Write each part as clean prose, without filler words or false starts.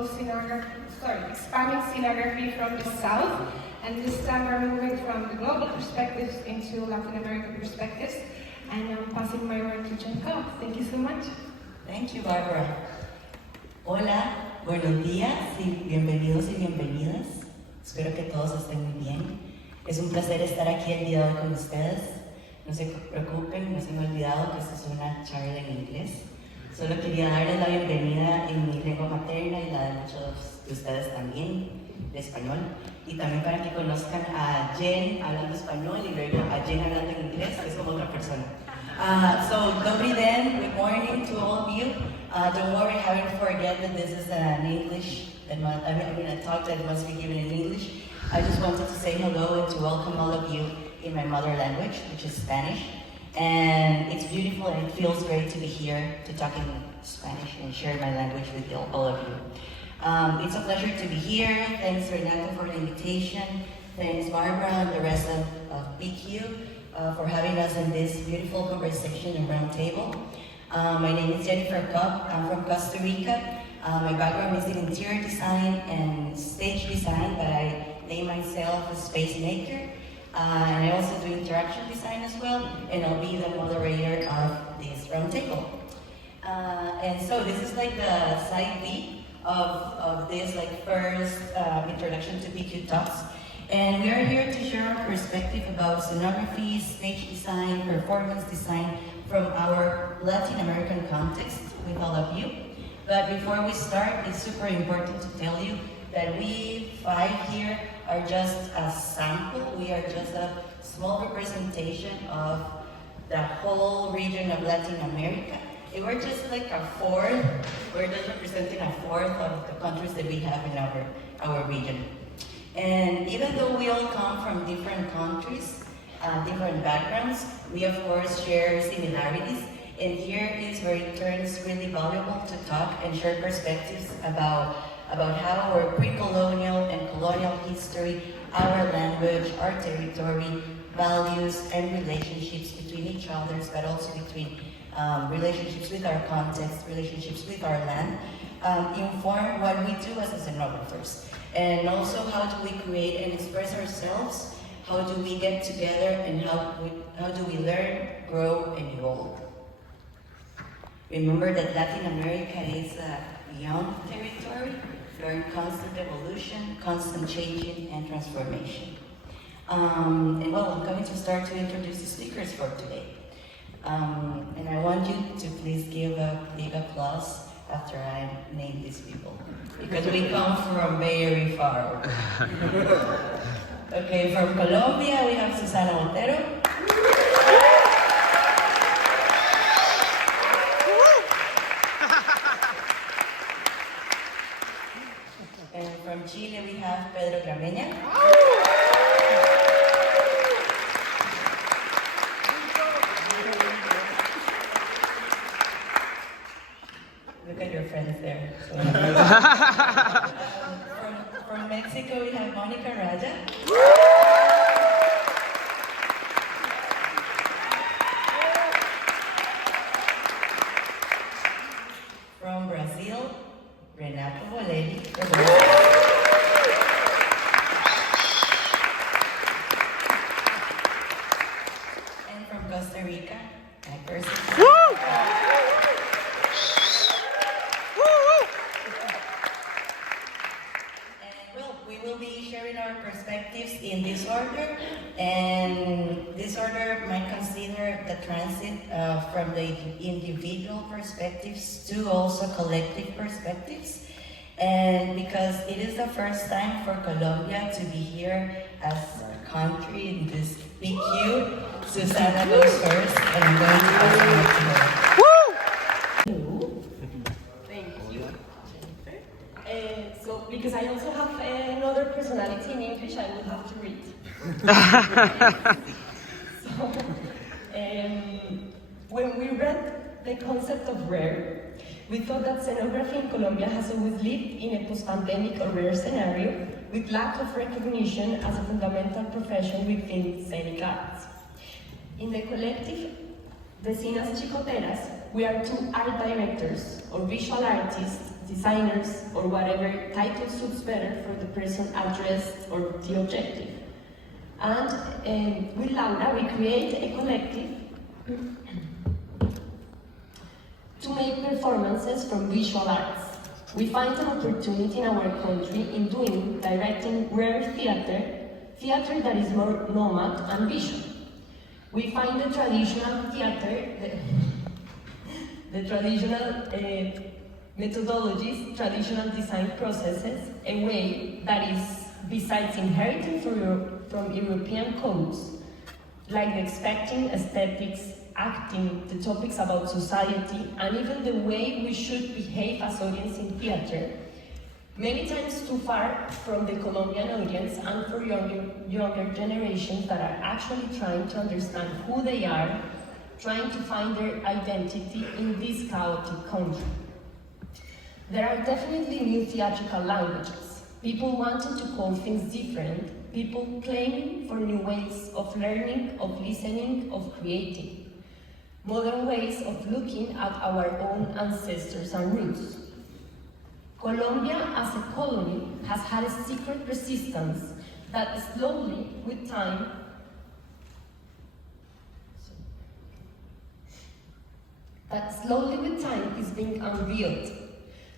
global expanding scenography from the south, and this time we're moving from the global perspectives into Latin American perspectives, and I'm passing my word to Chequia. Thank you so much. Thank you, Barbara. Hola, buenos días y bienvenidos y bienvenidas. Espero que todos estén muy bien. Es un placer estar aquí el día de hoy con ustedes. No se preocupen, no se me ha olvidado que esta es una charla en inglés. Solo quería darles la bienvenida en mi lengua materna y la de muchos de ustedes también, de español. Y también para que conozcan a Jen hablando español y luego a Jen hablando en inglés, que es como otra persona. So, добрый день, good morning to all of you. Don't worry, I haven't forget that this is an English, a talk that must be given in English. I just wanted to say hello and to welcome all of you in my mother language, which is Spanish. And it's beautiful and it feels great to be here to talk in Spanish and share my language with all of you. It's a pleasure to be here. Thanks Renato for the invitation. Thanks Barbara and the rest of PQ for having us in this beautiful conversation and round table. My name is Jennifer Cob. I'm from Costa Rica. My background is in interior design and stage design, but I name myself a space maker. And I also do interaction design as well, and I'll be the moderator of this round table. And so this is like the side B of this first introduction to PQ Talks. And we are here to share our perspective about scenography, stage design, performance design from our Latin American context with all of you. But before we start, it's super important to tell you that we five here are just a sample. We are just a small representation of the whole region of Latin America. And we're just like a fourth. We're just representing a fourth of the countries that we have in our region. And even though we all come from different countries, different backgrounds, we of course share similarities. And here is where it turns really valuable to talk and share perspectives about how our pre-colonial and colonial history, our language, our territory, values, and relationships between each other, but also between relationships with our context, relationships with our land, inform what we do as scenographers. And also how do we create and express ourselves, how do we get together, and how do we learn, grow, and evolve. Remember that Latin America is a young territory. We're in constant evolution, constant changing, and transformation. And well, I'm going to start to introduce the speakers for today. And I want you to please give a big applause after I name these people, because we come from very far. Okay, from Colombia, we have Susana Montero. And from Chile, we have Pedro Grameña. Look at your friends there. From Mexico, we have Monica Raja. From Brazil, Renato Boleri. And from Costa Rica, my person. Perspectives in this order, and this order might consider the transit from the individual perspectives to also collective perspectives. And because it is the first time for Colombia to be here as a country in this PQ, Susana goes first, and I'm going to pass it to her. So, because I also have another personality in English, I will have to read. So, when we read the concept of rare, we thought that scenography in Colombia has always lived in a post-pandemic or rare scenario with lack of recognition as a fundamental profession within scenic arts. In the collective Vecinas Chicoteras, we are two art directors or visual artists designers, or whatever title suits better for the person addressed or the objective. And with Laura, we create a collective to make performances from visual arts. We find an opportunity in our country in directing rare theater that is more nomad and visual. We find the traditional theater, the traditional methodologies, traditional design processes, a way that is, besides inheriting from European codes, like the expecting aesthetics, acting, the topics about society, and even the way we should behave as audience in theater, many times too far from the Colombian audience and for younger generations that are actually trying to understand who they are, trying to find their identity in this chaotic country. There are definitely new theatrical languages, people wanting to call things different, people claiming for new ways of learning, of listening, of creating, modern ways of looking at our own ancestors and roots. Colombia as a colony has had a secret resistance that slowly, with time, is being unveiled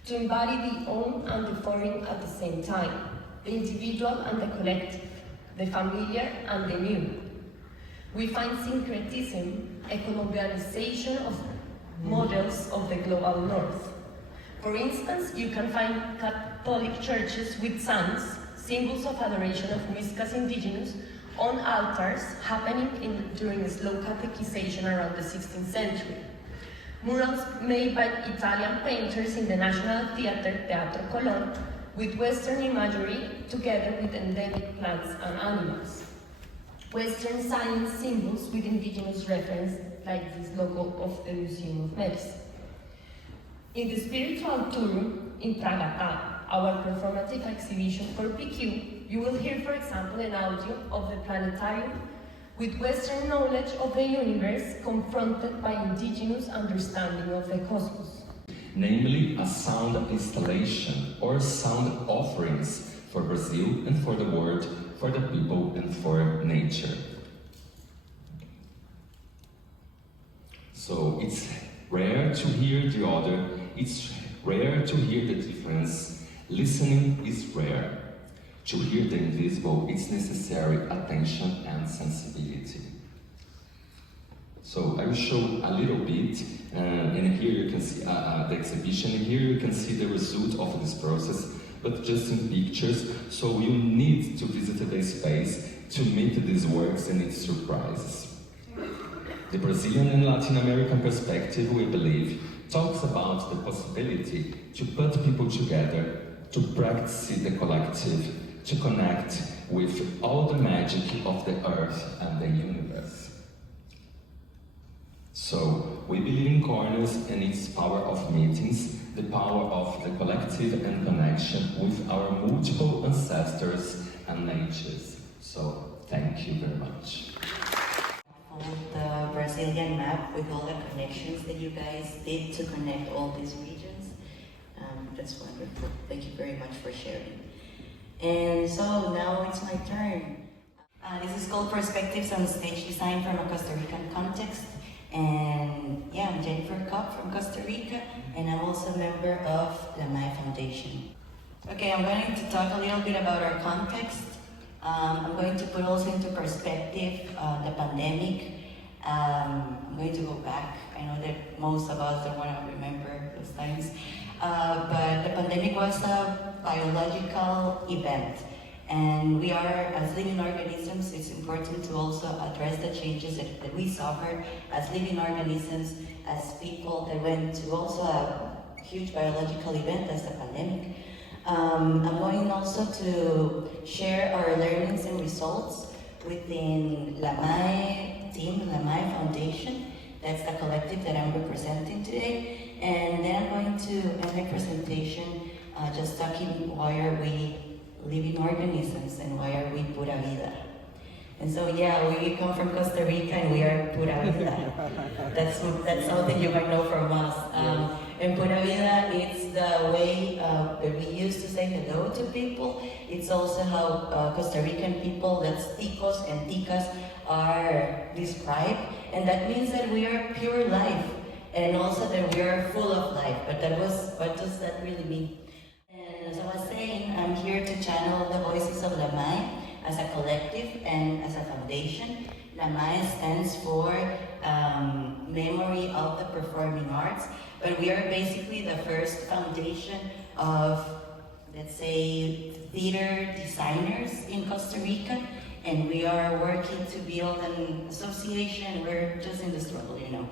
to embody the own and the foreign at the same time, the individual and the collective, the familiar and the new. We find syncretism, a Colombianization of models of the global north. For instance, you can find Catholic churches with suns, symbols of adoration of Muiscas indigenous, on altars happening during slow catechization around the 16th century. Murals made by Italian painters in the National Theatre, Teatro Colón, with Western imagery together with endemic plants and animals. Western science symbols with indigenous reference, like this logo of the Museum of Medicine. In the spiritual tour in Praga, our performative exhibition for PQ, you will hear, for example, an audio of the planetarium with Western knowledge of the universe confronted by indigenous understanding of the cosmos. Namely, a sound installation or sound offerings for Brazil and for the world, for the people and for nature. So it's rare to hear the other, it's rare to hear the difference. Listening is rare. To hear the invisible, it's necessary attention and sensibility. So I will show a little bit, and here you can see the exhibition, and here you can see the result of this process, but just in pictures, so you need to visit the space to meet these works and its surprises. The Brazilian and Latin American perspective, we believe, talks about the possibility to put people together, to practice the collective, to connect with all the magic of the earth and the universe. So, we believe in corners and its power of meetings, the power of the collective and connection with our multiple ancestors and natures. So, thank you very much. The Brazilian map with all the connections that you guys did to connect all these regions. That's wonderful. Thank you very much for sharing. And so now it's my turn. This is called Perspectives on Stage Design from a Costa Rican Context. And yeah, I'm Jennifer Cob from Costa Rica, and I'm also a member of LaMAE Foundation. Okay, I'm going to talk a little bit about our context. I'm going to put also into perspective the pandemic. I'm going to go back. I know that most of us don't want to remember those times. But the pandemic was a biological event. And we are, as living organisms, it's important to also address the changes that we suffered as living organisms, as people that went to also a huge biological event as the pandemic. I'm going also to share our learnings and results within LaMAE team, LaMAE Foundation. That's the collective that I'm representing today. And then I'm going to end the presentation just talking why are we living organisms and why are we pura vida. And so yeah, we come from Costa Rica and we are pura vida. That's something you might know from us. In Pura Vida, it's the way that we used to say hello to people. It's also how Costa Rican people, that's ticos and ticas, are described. And that means that we are pure life, and also that we are full of life. But what does that really mean? And as I was saying, I'm here to channel the voices of LaMAE as a collective and as a foundation. LaMAE stands for Memory of the Performing Arts, but we are basically the first foundation of, let's say, theater designers in Costa Rica, and we are working to build an association. We're just in the struggle, you know.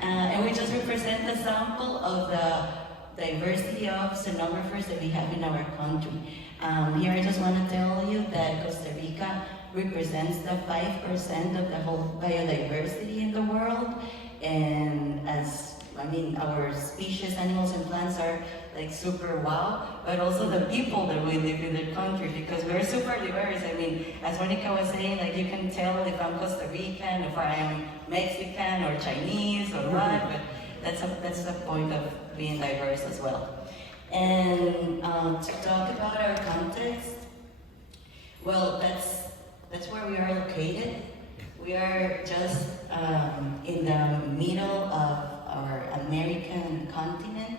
And we just represent a sample of the diversity of scenographers that we have in our country. Here I just want to tell you that Costa Rica represents the 5% of the whole biodiversity in the world, and our species, animals and plants are like super wow, but also the people that we live in the country, because we're super diverse. I mean, as Monica was saying, like you can tell if I'm Costa Rican, if I am Mexican or Chinese or what, but that's the point of being diverse as well. And to talk about our context, well, that's where we are located. We are just in the middle of our American continent,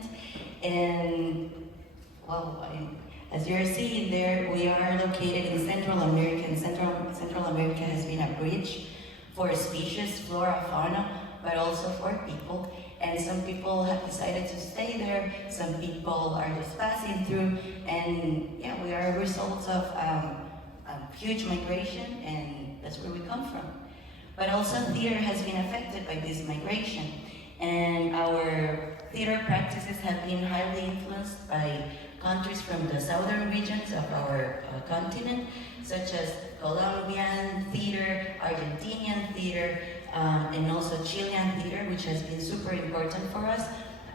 and well, as you're seeing there, we are located in Central America, and Central America has been a bridge for species, flora, fauna, but also for people. And some people have decided to stay there, some people are just passing through, and yeah, we are results of huge migration, and that's where we come from. But also theater has been affected by this migration, and our theater practices have been highly influenced by countries from the southern regions of our continent, such as Colombian theater, Argentinian theater, and also Chilean theater, which has been super important for us.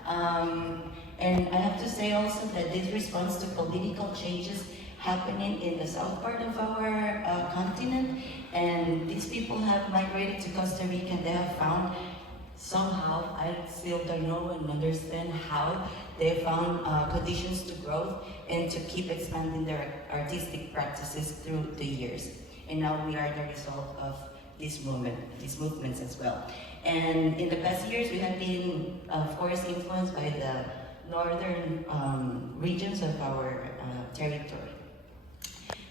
And I have to say also that this responds to political changes happening in the south part of our continent, and these people have migrated to Costa Rica, and they have found somehow, I still don't know and understand how, they found conditions to growth and to keep expanding their artistic practices through the years. And now we are the result of this movement, these movements as well. And in the past years, we have been, of course, influenced by the northern regions of our territory.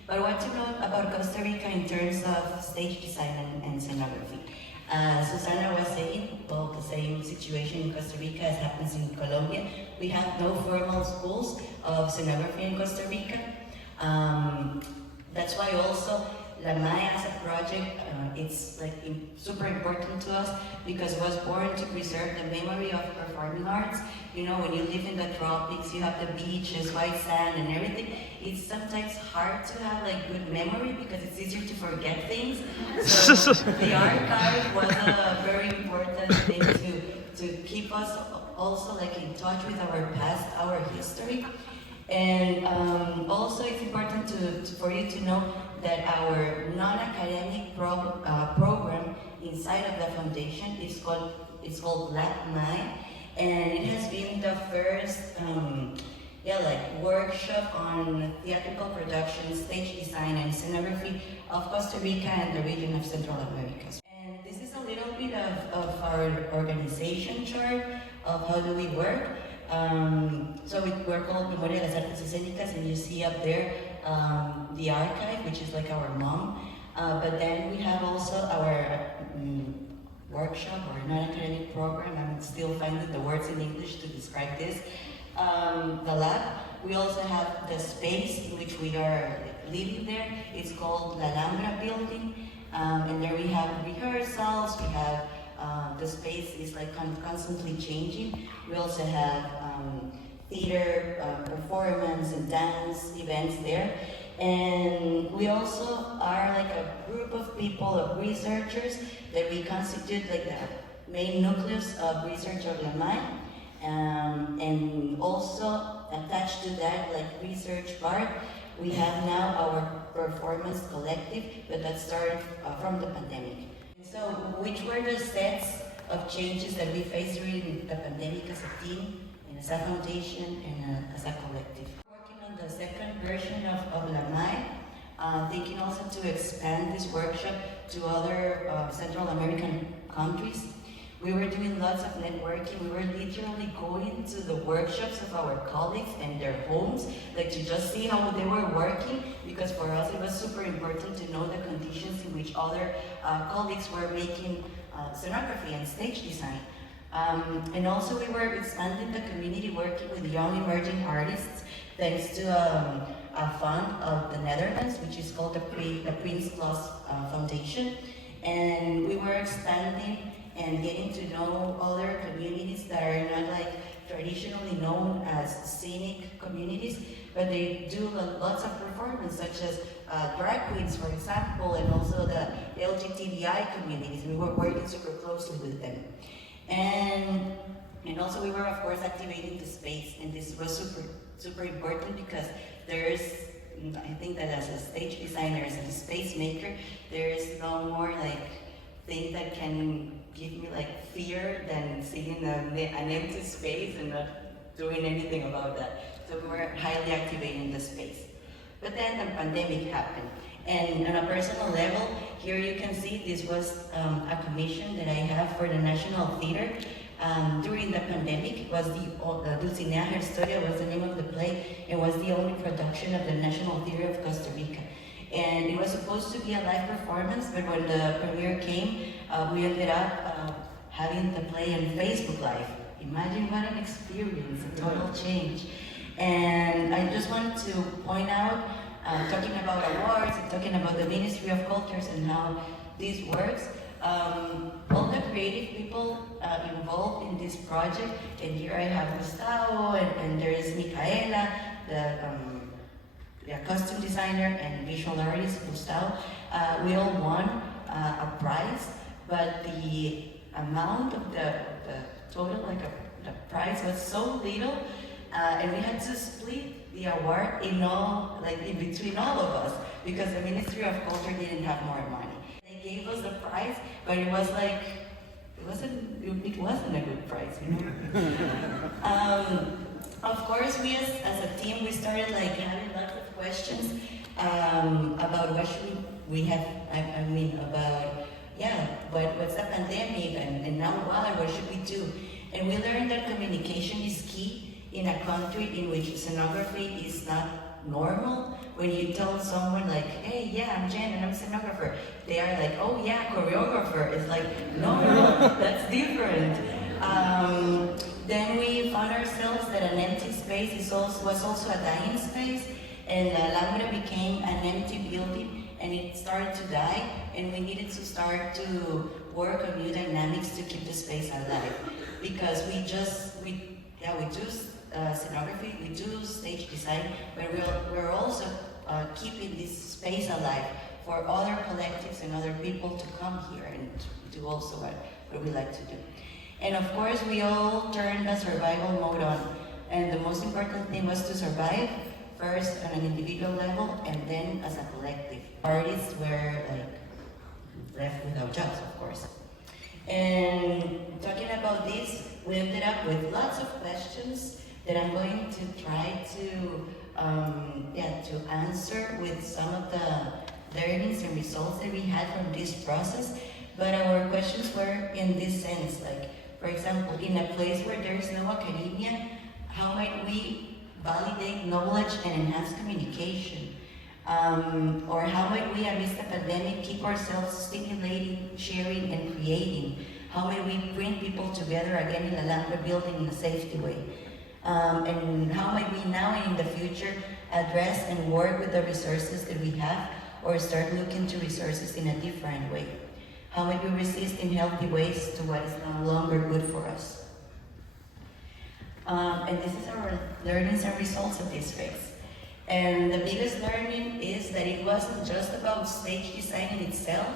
But what to know about Costa Rica in terms of stage design and scenography? Susana was saying, well, the same situation in Costa Rica as happens in Colombia. We have no formal schools of scenography in Costa Rica. That's why also LaMAE as a project, it's like super important to us, because it was born to preserve the memory of performing arts. You know, when you live in the tropics, you have the beaches, white sand and everything. It's sometimes hard to have like good memory because it's easier to forget things. So the archive was a very important thing to keep us also like in touch with our past, our history. And also it's important for you to know that our non-academic program inside of the foundation is called LaMAE, and it has been the first workshop on theatrical production, stage design, and scenography of Costa Rica and the region of Central America. And this is a little bit of our organization chart of how do we work. So we're called Memoria, Artes Escénicas, and you see up there the archive, which is like our mom. But then we have also our workshop or non-academic program. I'm still finding the words in English to describe this. The lab. We also have the space in which we are living there. It's called La Alhambra building. And there we have rehearsals, we have the space is like constantly changing. We also have theater, performance and dance events there. And we also are like a group of people, of researchers, that we constitute like the main nucleus of research of LaMAE. And also attached to that, like research part, we have now our performance collective, but that started from the pandemic. So, which were the sets of changes that we faced during the pandemic as a team and as a foundation, and as a collective. Working on the second version of LaMAE, thinking also to expand this workshop to other Central American countries. We were doing lots of networking. We were literally going to the workshops of our colleagues and their homes, like to just see how they were working, because for us it was super important to know the conditions in which other colleagues were making scenography and stage design. And also we were expanding the community, working with young emerging artists, thanks to a fund of the Netherlands, which is called the Prince Plus Foundation. And we were expanding and getting to know other communities that are not like traditionally known as scenic communities, but they do lots of performance, such as drag queens, for example, and also the LGBTI communities. We were working super closely with them. And also we were, of course, activating the space, and this was super important because there's, I think that as a stage designer, as a space maker, there is no more like thing that can give me like fear than seeing an empty space and not doing anything about that. So we were highly activating the space. But then the pandemic happened. And on a personal level, here you can see this was a commission that I have for the National Theater. During the pandemic, it was the Dulcinea Historia was the name of the play, and was the only production of the National Theater of Costa Rica. And it was supposed to be a live performance, but when the premiere came, we ended up having the play on Facebook Live. Imagine what an experience, a total change. And I just want to point out, talking about awards and talking about the Ministry of Cultures and how this works, all the creative people involved in this project, and here I have Gustavo, and there is Micaela, the costume designer and visual artist, Gustavo. We all won a prize, but the amount of the total, like the prize was so little, and we had to split the award in between all of us, because the Ministry of Culture didn't have more money. They gave us the prize, but it was like, it wasn't a good prize, you know? Of course, we as a team, we started like having lots of questions about what should we have, about, what's the pandemic, and now what should we do? And we learned that communication is key in a country in which scenography is not normal. When you tell someone like, hey, yeah, I'm Jen and I'm a scenographer, they are like, oh yeah, choreographer. It's like, no, that's different. Then we found ourselves that an empty space was also a dying space, and Alhambra became an empty building, and it started to die, and we needed to start to work on new dynamics to keep the space alive. Because we do scenography, we do stage design, but we're also keeping this space alive for other collectives and other people to come here and do also what we like to do. And of course, we all turned the survival mode on. And the most important thing was to survive, first on an individual level, and then as a collective. Artists were left without jobs, of course. And talking about this, we ended up with lots of questions that I'm going to try to answer with some of the learnings and results that we had from this process. But our questions were in this sense, like, for example, in a place where there is no academia, how might we validate knowledge and enhance communication? Or how might we, amidst the pandemic, keep ourselves stimulating, sharing, and creating? How might we bring people together again in the Alhambra building in a safety way? And how might we now and in the future address and work with the resources that we have, or start looking to resources in a different way? How might we resist in healthy ways to what is no longer good for us? And this is our learnings and results of this phase. And the biggest learning is that it wasn't just about stage design in itself,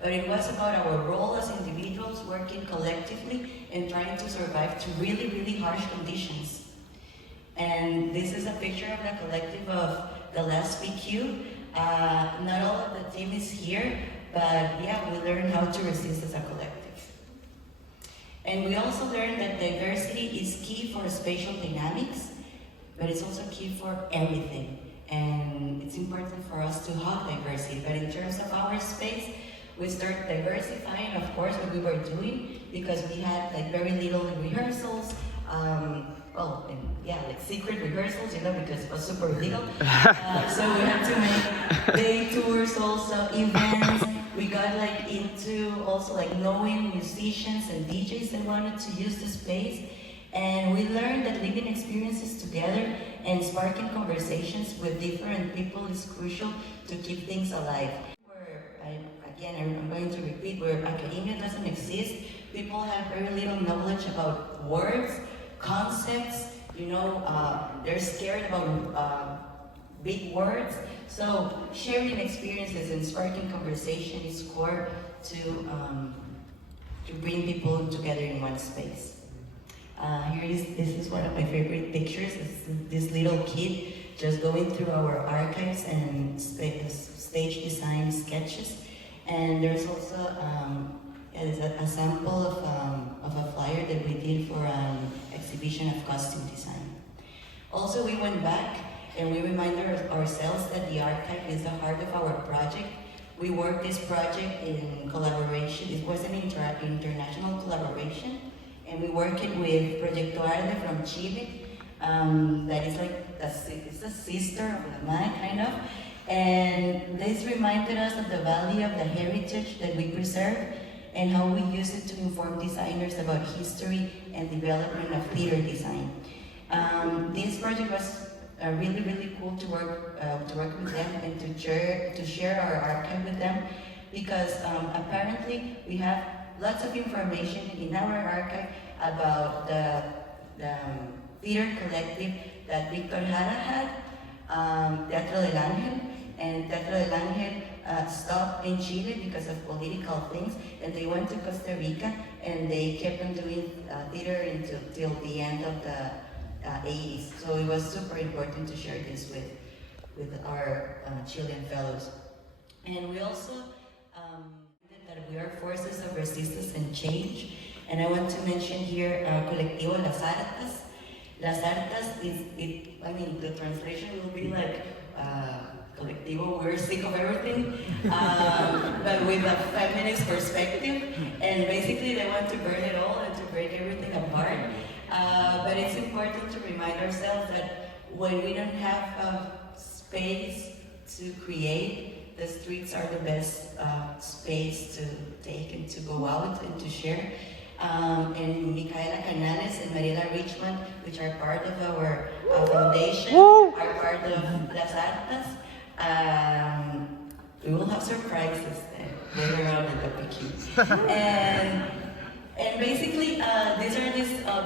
but it was about our role as individuals working collectively and trying to survive to really, really harsh conditions. And this is a picture of the collective of the last PQ. Not all of the team is here, but yeah, we learned how to resist as a collective. And we also learned that diversity is key for spatial dynamics, but it's also key for everything. And it's important for us to have diversity, but in terms of our space, we start diversifying, of course, what we were doing, because we had like very little rehearsals, like secret rehearsals, because it was super illegal. So we had to make day tours, also events. We got like into also like knowing musicians and DJs that wanted to use the space. And we learned that living experiences together and sparking conversations with different people is crucial to keep things alive. I'm going to repeat, where academia doesn't exist, people have very little knowledge about words, concepts, they're scared about big words. So sharing experiences and sparking conversation is core to bring people together in one space. This is one of my favorite pictures. It's this little kid just going through our archives and stage design sketches. And there's also a sample of a flyer that we did for an exhibition of costume design. Also, we went back and we reminded ourselves that the archive is the heart of our project. We worked this project in collaboration. It was an international collaboration, and we worked it with Proyecto from Chile. That is like it's a sister of LaMAE, kind of. And this reminded us of the value of the heritage that we preserve and how we use it to inform designers about history and development of theater design. This project was really, really cool to work with them and to share our archive with them, because apparently we have lots of information in our archive about the theater collective that Victor Jara had, Teatro del Ángel. And Teatro del Ángel stopped in Chile because of political things, and they went to Costa Rica, and they kept on doing theater until the end of the 80s. So it was super important to share this with our Chilean fellows. And we also that we are forces of resistance and change. And I want to mention here Colectivo Las Artes. Las Artes the translation will be like Colectivo, we're sick of everything, but with a feminist perspective. And basically they want to burn it all and to break everything apart. But it's important to remind ourselves that when we don't have space to create, the streets are the best space to take and to go out and to share. And Micaela Canales and Mariela Richmond, which are part of our foundation, are part of Las Artes. We will have surprises later on at the PQ. And basically, these are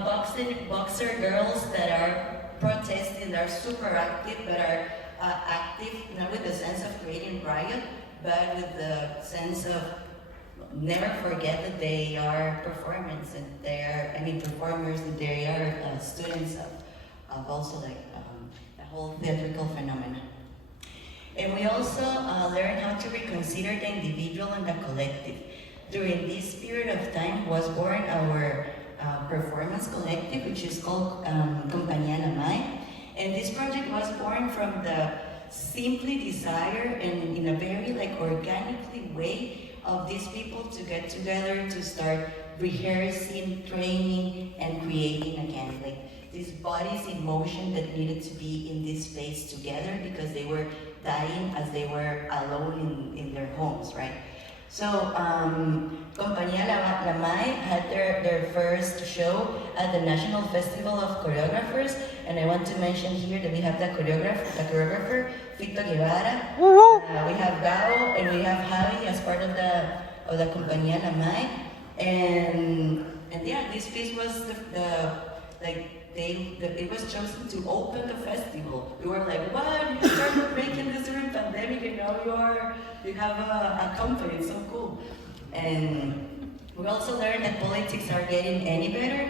boxer girls that are protesting, that are super active, but are active not with the sense of creating riot, but with the sense of never forget that they are performers, and they are, performers, that they are students of also like the whole theatrical phenomenon. And we also learn how to reconsider the individual and the collective. During this period of time was born our performance collective, which is called Compañía LaMAE. And this project was born from the simply desire and in a very organically way of these people to get together to start rehearsing, training, and creating again. These bodies in motion that needed to be in this space together because they were dying as they were alone in their homes, right? So, Compañía LaMAE had their first show at the National Festival of Choreographers, and I want to mention here that we have the choreographer, Victor Llevada, we have Cabo, and we have Javi as part of the Compañía LaMAE, and yeah, this piece was it was chosen to open the festival. We were like, what? You started making this during pandemic and now you have a company, it's so cool. And we also learned that politics are getting any better,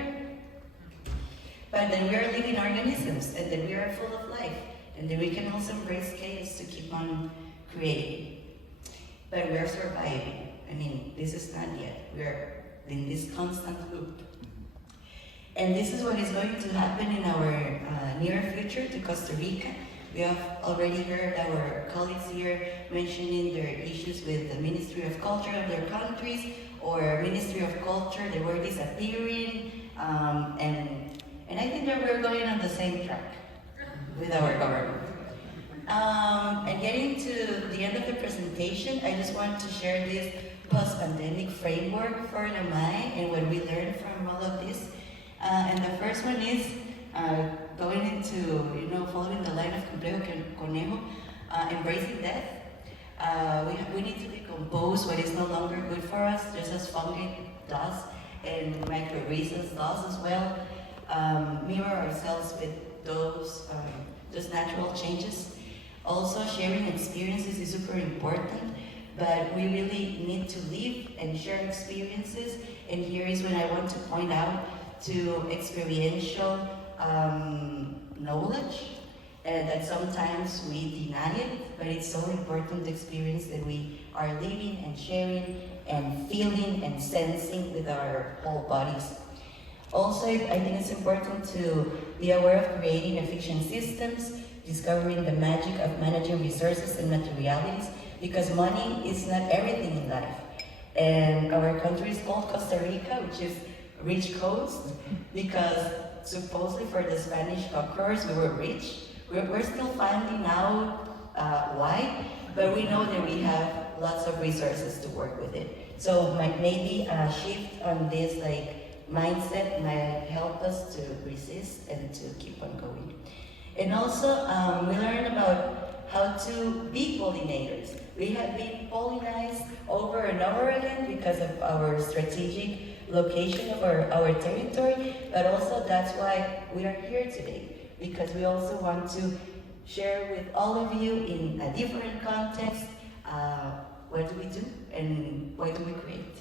but then we are living organisms, and then we are full of life, and then we can also embrace chaos to keep on creating. But we are surviving. This is not yet. We're in this constant loop. And this is what is going to happen in our near future to Costa Rica. We have already heard our colleagues here mentioning their issues with the Ministry of Culture of their countries, or Ministry of Culture, they were disappearing, and I think that we're going on the same track with our government. And getting to the end of the presentation, I just want to share this post-pandemic framework for LaMAE and what we learned from all of this. And the first one is going into, following the line of Complejo Conejo, embracing death. We need to decompose what is no longer good for us, just as fungi does, and microorganisms does as well. Mirror ourselves with those natural changes. Also, sharing experiences is super important, but we really need to live and share experiences. And here is when I want to point out to experiential knowledge, that sometimes we deny it, but it's so important experience that we are living and sharing and feeling and sensing with our whole bodies. Also, I think it's important to be aware of creating efficient systems, discovering the magic of managing resources and materialities, because money is not everything in life. And our country is called Costa Rica, which is rich coast, because supposedly for the Spanish conquerors we were rich. We're still finding out why, but we know that we have lots of resources to work with it. So maybe a shift on this mindset might help us to resist and to keep on going. And also, we learned about how to be pollinators. We have been pollinized over and over again because of our strategic location of our territory, but also that's why we are here today, because we also want to share with all of you in a different context what do we do and what do we create.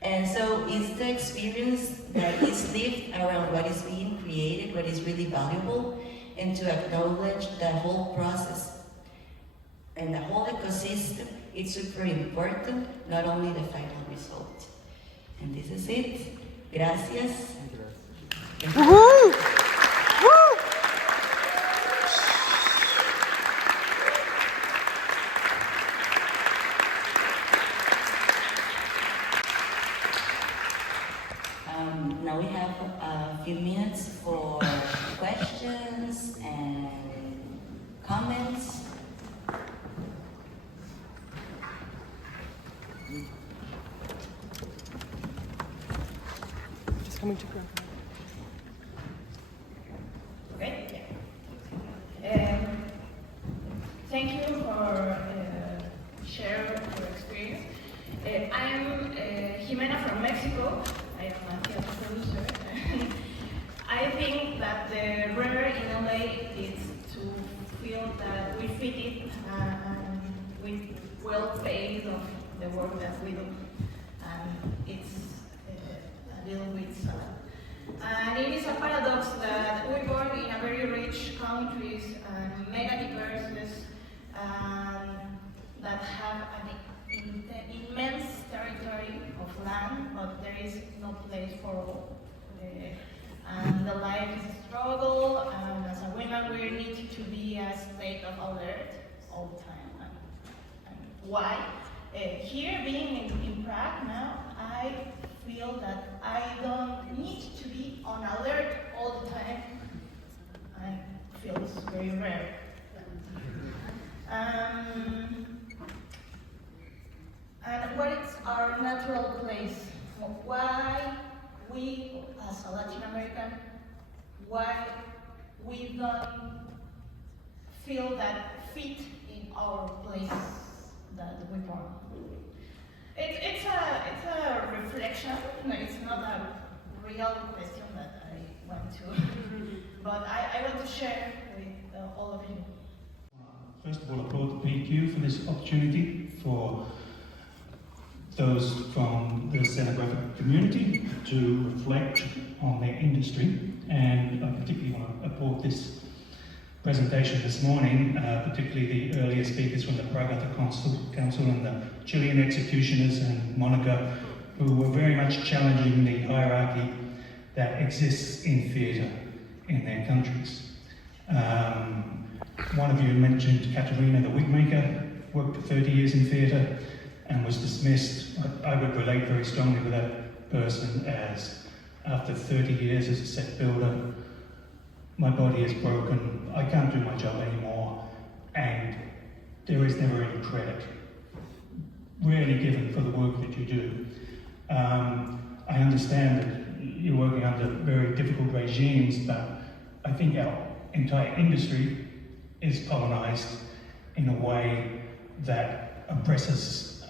And so it's the experience that is lived around what is being created, what is really valuable, and to acknowledge the whole process and the whole ecosystem. It's super important, not only the final result. And this is it. Gracias. Now we have a few minutes for questions and comments. Just coming to Praga. Okay. Thank you for sharing your experience. I am Jimena from Mexico. I am a theater producer. I think that the rare in LA is to feel that we fit it and we well paid of the work that we do. And it's a little bit sad. And it is a paradox that we born in a very rich countries and mega diverse that have an immense territory of land, but there is no place for all. And the life is a struggle, and as a woman we need to be a state of alert all the time. And why? Here, being in Prague now, I feel that I don't need to be on alert all the time. I feel it's very rare. And what is our natural place? Why we, as a Latin American, why we don't feel that fit in our place that we born? It's a reflection. It's not a real question that I want to, but I want to share with all of you. First of all, applaud the PQ for this opportunity, for those from the scenographic community to reflect on their industry, and I particularly want to applaud this presentation this morning, particularly the earlier speakers from the Praga Council and the Chilean executioners and Monica, who were very much challenging the hierarchy that exists in theatre in their countries. One of you mentioned Katerina the wigmaker, worked for 30 years in theatre and was dismissed. I would relate very strongly with that person as, after 30 years as a set builder, my body is broken, I can't do my job anymore, and there is never any credit really given for the work that you do. I understand that you're working under very difficult regimes, but I think our entire industry is colonized in a way that oppresses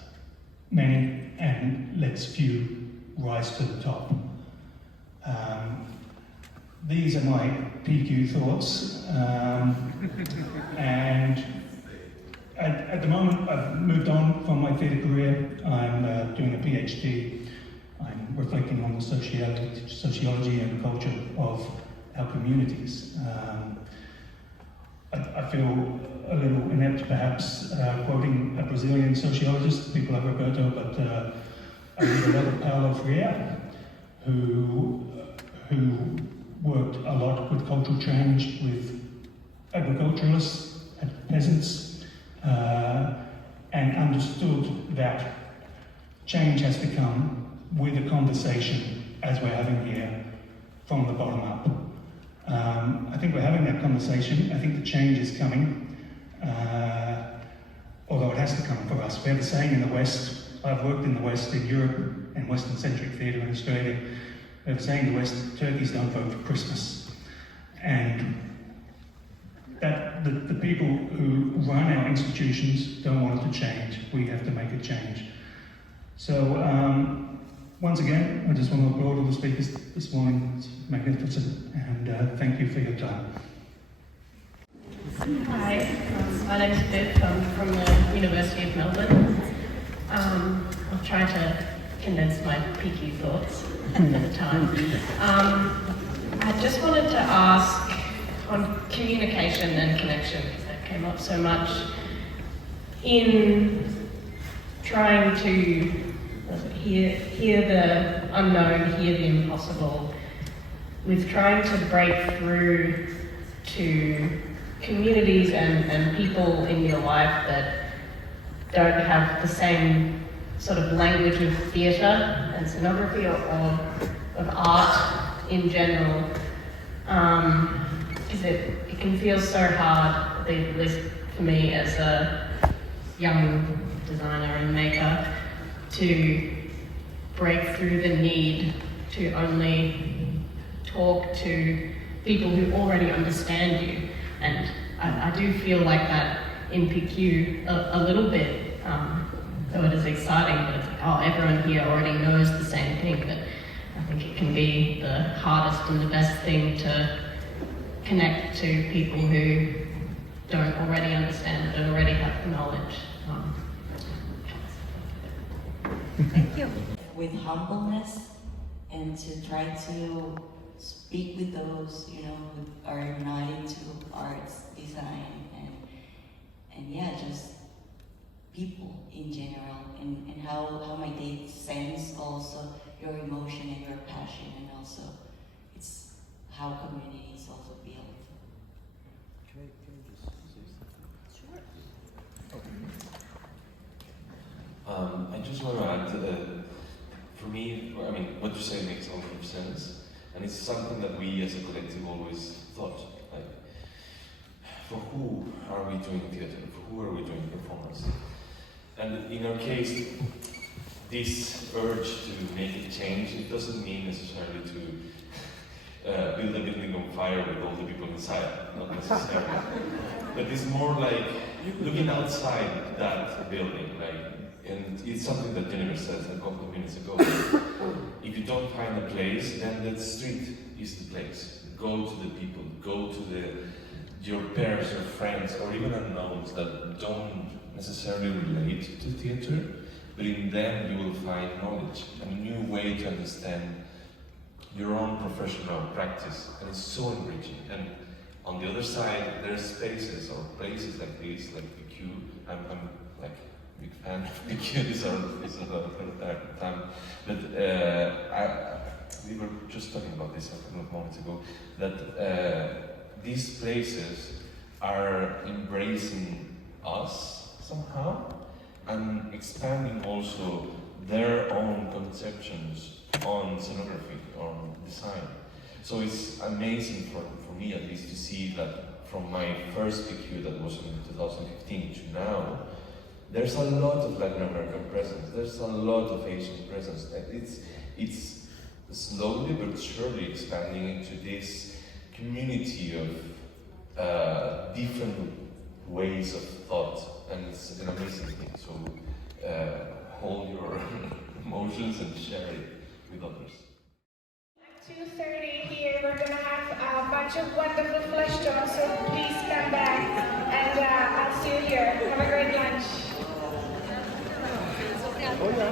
many and lets few rise to the top. These are my PQ thoughts, and at the moment I've moved on from my theatre career. I'm doing a PhD. I'm reflecting on the sociology and culture of our communities. I feel a little inept perhaps quoting a Brazilian sociologist, people like Roberto, but I read a lot of Paulo Freire, who worked a lot with cultural change, with agriculturalists and peasants, and understood that change has to come with a conversation, as we're having here, from the bottom up. I think we're having that conversation. I think the change is coming, although it has to come for us. We have a saying in the West, I've worked in the West, in Europe, and Western-centric theatre in Australia. We have a saying in the West, turkeys don't vote for Christmas. And that the people who run our institutions don't want it to change. We have to make it change. So, once again, I just want to applaud all the speakers this morning. It's magnificent, and thank you for your time. Hi, my name's Viv. I'm from the University of Melbourne. I'll try to condense my PQ thoughts at the time. I just wanted to ask on communication and connection, because that came up so much, in trying to hear the unknown, hear the impossible, with trying to break through to communities and people in your life that don't have the same sort of language of theatre and scenography or of art in general, because it can feel so hard, at least for me as a young designer and maker, to break through the need to only talk to people who already understand you. And I do feel like that in PQ a little bit, though it is exciting, but it's like, oh, everyone here already knows the same thing. But I think it can be the hardest and the best thing to connect to people who don't already understand it and already have the knowledge. Thank you. With humbleness, and to try to speak with those, who are not into arts, design, and yeah, just people in general, and how my day sense also your emotion and your passion, and also it's how community is also built. I just want to add to that. For me, what you say makes a lot of sense, and it's something that we as a collective always thought. Like, for who are we doing theatre? For who are we doing performance? And in our case, this urge to make it change, it doesn't mean necessarily to build a building on fire with all the people inside, not necessarily. But it's more like looking outside that building, and it's something that Jennifer said a couple of minutes ago. If you don't find a place, then the street is the place. Go to the people, go to your peers or friends, or even unknowns that don't necessarily relate to theatre, but in them you will find knowledge, a new way to understand your own professional practice, and it's so enriching. And on the other side, there's spaces or places like this, like PQ. I'm like a big fan of PQ. This is another time. But we were just talking about this a couple of moments ago, that these places are embracing us somehow and expanding also their own conceptions on scenography, on design. So it's amazing for me at least to see that from my first PQ that was in 2015 to now, there's a lot of Latin American presence, there's a lot of Asian presence. It's slowly but surely expanding into this community of different ways of thought, and it's an amazing thing. So hold your emotions and share it with others. At 2:30 here, we're going to have a bunch of wonderful flesh tones, so please come back, and I'll see you here. Have a great lunch. Hola.